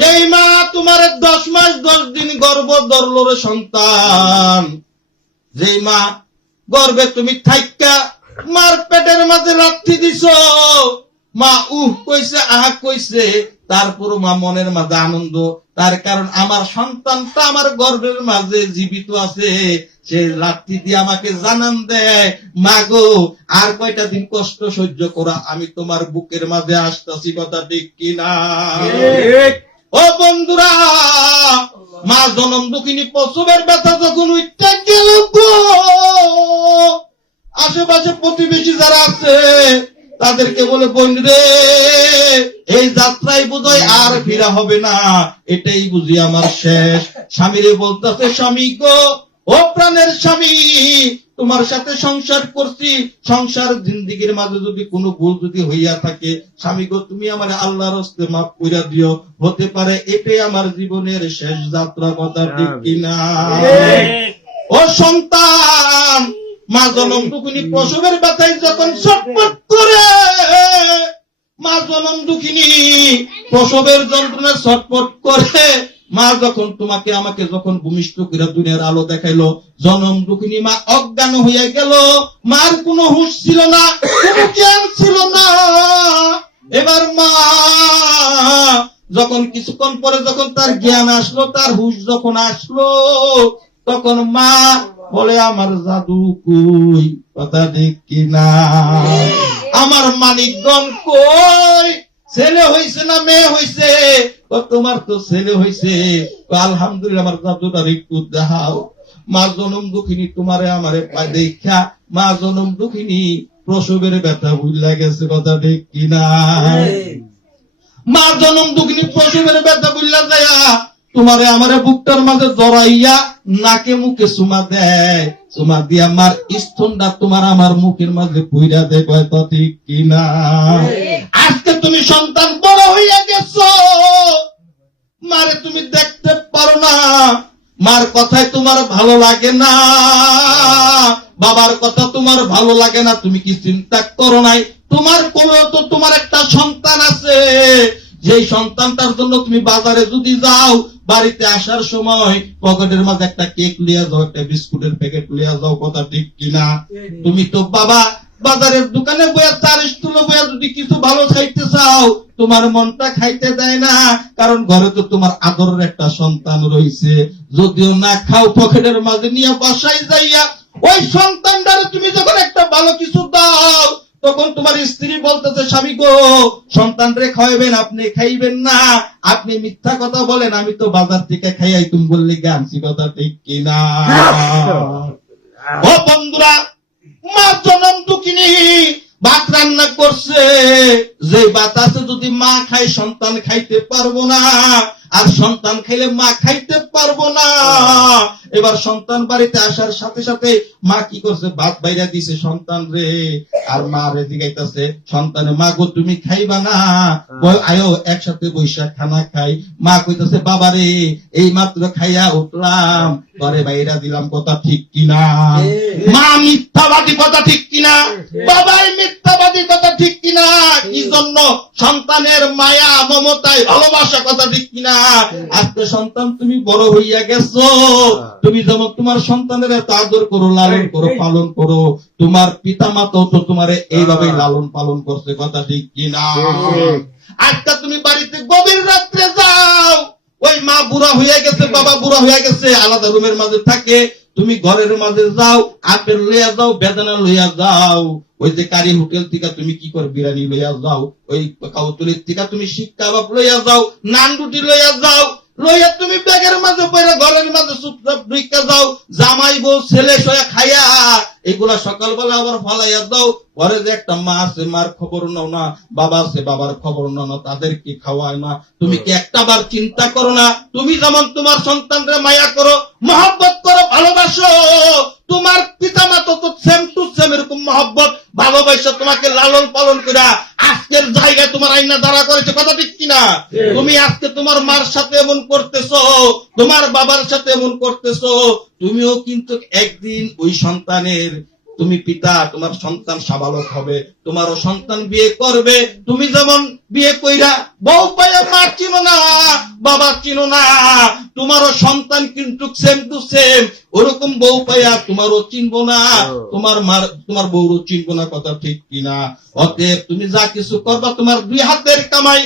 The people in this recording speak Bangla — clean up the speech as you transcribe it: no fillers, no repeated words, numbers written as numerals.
যেই মা তোমার 10 মাস 10 দিন গর্ভ ধরল রে সন্তান, যেই মা গর্ভে তুমি থাইকা মার পেটের মাঝে লাথি দিছো, মা কইছে আহা কইছে, তারপর মা মনের মাঝে আনন্দ, তার কারণ আমার সন্তানটা আমার গর্ভের মাঝে জীবিত আছে। সে লাথি দিয়ে আমাকে জানান দেয়, মা গো আর কয়টা দিন কষ্ট সহ্য করা, আমি তোমার বুকের মাঝে আসতেছি। কথা ঠিক কিনা? ও বন্ধুরা, মা জনম দুঃখিনী প্রসবের ব্যথা যখন উঠতে গেল গো, আশেপাশে প্রতিবেশী যারা আছে তাদেরকে বলে, বোন রে এই যাত্রায় বোধহয় আর ফিরা হবে না, এটাই বুঝি আমার শেষ। স্বামীরে বলতেছে, স্বামী গো, ও প্রাণের স্বামী, তোমার সাথে সংসার করছি, সংসার জিন্দিগির মাঝে যদি কোনো ভুল যদি হইয়া থাকে, স্বামী গো তুমি আমার আল্লাহর হস্তে মাফ কইরা দিও, হতে পারে এটাই আমার জীবনের শেষ যাত্রা। কথা ঠিক কিনা? ও সন্তান, মা জনম দুঃখিনী প্রসবের ব্যথায় যখন ছটফট করে, মা জনম দুঃখিনী প্রসবের যন্ত্রণা ছটফট করে, মা যখন তোমাকে আমাকে যখন ভূমিষ্ঠ করে দুনিয়ার আলো দেখাইলো, জনম দুঃখিনী মা অজ্ঞান হইয়া গেল, মার কোনো হুঁশ ছিল না, কোনো জ্ঞান ছিল না। এবার মা যখন কিছুক্ষণ পরে যখন তার জ্ঞান আসলো, তার হুঁশ যখন আসলো, তখন মা বলে, আমার জাদু কই? কথা ঠিক কিনা? আমার মানিকগণ কই? ছেলে হইছে না মেয়ে হইছে? তোমার তো ছেলে হইছে। আলহামদুলিল্লাহ, আমার জাদুটার একটু দেখাও। মা জনম দুঃখিনী তোমারে আমারে পায় দেখা, মা জনম দুঃখিনী প্রসবের ব্যথা ভুইলা গেছে। কথা ঠিক কিনা? মা জনম দুঃখিনী প্রসবের ব্যথা ভুইলা যায়, তোমারে আমারে বুকটার মাঝে জড়াইয়া নাকে মুখে চুমা দেয়, চুমা দিয়া মার স্তনটা তোমার আমার মুখের মাঝে পুইরা দেয়। কথা ঠিক কিনা? আজকে তুমি সন্তান বড় হইয়া গেছো, মারে তুমি দেখতে পারো না, মার কথায় তোমার ভালো লাগে না, বাবার কথা তোমার ভালো লাগে না। তুমি কি চিন্তা করো নাই, তোমার কোলে তো তোমার একটা সন্তান আছে, যেই সন্তানটার জন্য তুমি বাজারে যদি যাও, বাড়িতে আসার সময় পকেটের মাঝে একটা কেক লিয়া যাও, একটা বিস্কুটের প্যাকেট লিয়া যাও। কথা ঠিক কিনা? তুমি তো বাবা বাজারের দোকানে বইয়া 4 স্টুলে বইয়া যদি কিছু ভালো খাইতে চাও, তোমার মনটা খাইতে দেয় না, কারণ ঘরে তো তোমার আদরের একটা সন্তান রয়েছে। যদিও না খাও, পকেটের মাঝে নিয়ে বাসায় যাইয়া ওই সন্তানটারে তুমি যখন একটা ভালো কিছু দাও, তখন তোমার স্ত্রী বলতেছে, স্বামী গো সন্তান রে খাওয়াবেন, আপনি খাইবেন না, আপনি মিথ্যা কথা বলেন, আমি তো বাজার থেকে খাইয়াই তুমি বললে গানছি। কথা ঠিক কিনা? ও বন্ধুরা, মা জনম দুঃখিনী ভাত রান্না করছে, যে ভাত আছে যদি মা খায় সন্তান খাইতে পারবো না, আর সন্তান খাইলে মা খাইতে পারবো না। এবার সন্তান বাড়িতে আসার সাথে সাথে মা কি করছে, ভাত বাইরা দিছে সন্তান রে, আর মা রে জিগাইতেছে, সন্তানে, মা গো তুমি খাইবা না? আয়ো একসাথে বৈশাখ খানা খাই। মা কইতেছে, বাবা রে এই মাত্র খাইয়া উঠলাম, ঘরে বাইরা দিলাম। কথা ঠিক কিনা? মা মিথ্যাবাদী। কথা ঠিক কিনা? বাবাই মিথ্যাবাদী। কথা ঠিক কিনা? কি জন্য? সন্তানের মায়া মমতায় ভালোবাসা। কথা ঠিক কিনা? আজকে সন্তান তুমি বড় হইয়া গেছো, তুমি যেমন তোমার সন্তানের এত আদর করো, লালন করো, পালন করো, তোমার পিতা মাতাও তো তোমারে এইভাবে লালন পালন করছে। কথা ঠিক কিনা? আজকে তুমি বাড়িতে গভীর রাত্রে যাও, ওই মা বুড়া হইয়া গেছে, বাবা বুড়া হইয়া গেছে, আলাদা রুমের মাঝে থাকে, তুমি ঘরের মাঝে যাও, আপেল লইয়া যাও, বেদানা লইয়া যাও, ওই যে কারি হোটেল থেকে তুমি কি করে বিরিয়ানি লইয়া যাও, ওই কাউতুলির থেকে তুমি শিক কাবাব লইয়া যাও, নান রুটি লইয়া যাও, লইয়া তুমি ব্যাগের মাঝে পড়ে ঘরের মাঝে চুপচাপ ঢুইকা যাও, জামাই বউ ছেলে সয়া খাইয়া এগুলা সকালবেলা আবার ফালাইয়া দাও। ঘরে যে একটা মা আছে, মার খবর নাও না, বাবা আছে, বাবার খবর নাও না, তাদের কি খাওয়ায় না। তুমি কি একটা বার চিন্তা করো না, তুমি যেমন তোমার সন্তানরা মায়া করো, মহব্বত করো, ভালোবাসো, তোমার পিতা মাতা তো সেম টু সেম এরকম মহব্বত ভালোবাসা তোমাকে লালন পালন করা আজকের জায়গায় তোমার আইনা দাঁড়া করেছে। কথা ঠিক কিনা? তুমি আজকে তোমার মার সাথে এমন করতেছো, তোমার বাবার সাথে এমন করতেছো, তুমিও কিন্তু একদিন ওই সন্তানের তুমি পিতা, তোমার সন্তান সাবালক হবে, তোমারও সন্তান বিয়ে করবে। তুমি যেমন বিয়ে কইরা বউ পাইয়া মা চিনো না, বাবা চিনো না, তোমারও সন্তান কিন্তু সেম টু সেম ওরকম বউ পাইয়া তোমারও চিনবো না, তোমার বউরও চিনবো না। কথা ঠিক কিনা? অতএব তুমি যা কিছু করবা তোমার দুই হাতের কামাই,